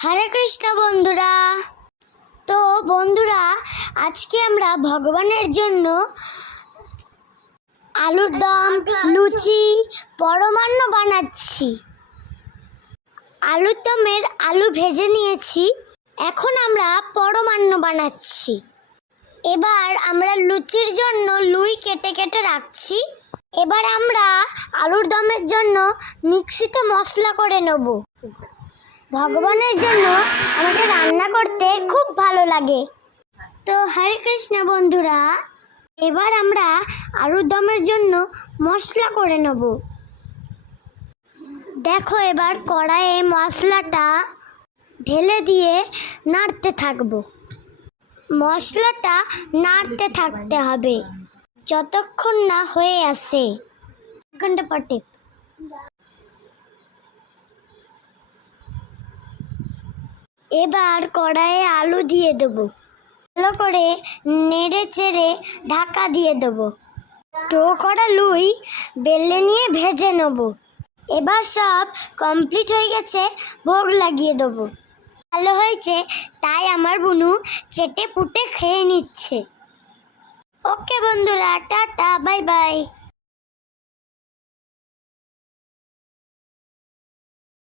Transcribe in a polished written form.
হরে কৃষ্ণ বন্ধুরা। তো বন্ধুরা, আজকে আমরা ভগবানের জন্য আলুর দম, লুচি, পরমান্ন বানাচ্ছি। আলুর দমের আলু ভেজে নিয়েছি, এখন আমরা পরমান্ন বানাচ্ছি। এবার আমরা লুচির জন্য লুই কেটে কেটে রাখছি। এবার আমরা আলুর দমের জন্য মিক্সিতে মশলা করে নেব। ভগবানের জন্য আমাদের রান্না করতে খুব ভালো লাগে। তো হরে কৃষ্ণ বন্ধুরা, এবার আমরা আলুর দমের জন্য মশলা করে নেব। দেখো, এবার কড়াইয়ে মশলাটা ঢেলে দিয়ে নাড়তে থাকবো। মশলাটা নাড়তে থাকতে হবে যতক্ষণ না হয়ে আসে। ঘন্টা পটে এবার কড়াইয়ে আলু দিয়ে দেবো। ভালো করে নেড়ে চেড়ে ঢাকা দিয়ে দেবো। টো করা লুই বেলে নিয়ে ভেজে নেব। এবার সব কমপ্লিট হয়ে গেছে, ভোগ লাগিয়ে দেবো। ভালো হয়েছে, তাই আমার বুনু চেটে পুটে খেয়ে নিচ্ছে। ওকে বন্ধুরা, টাটা, বাই বাই।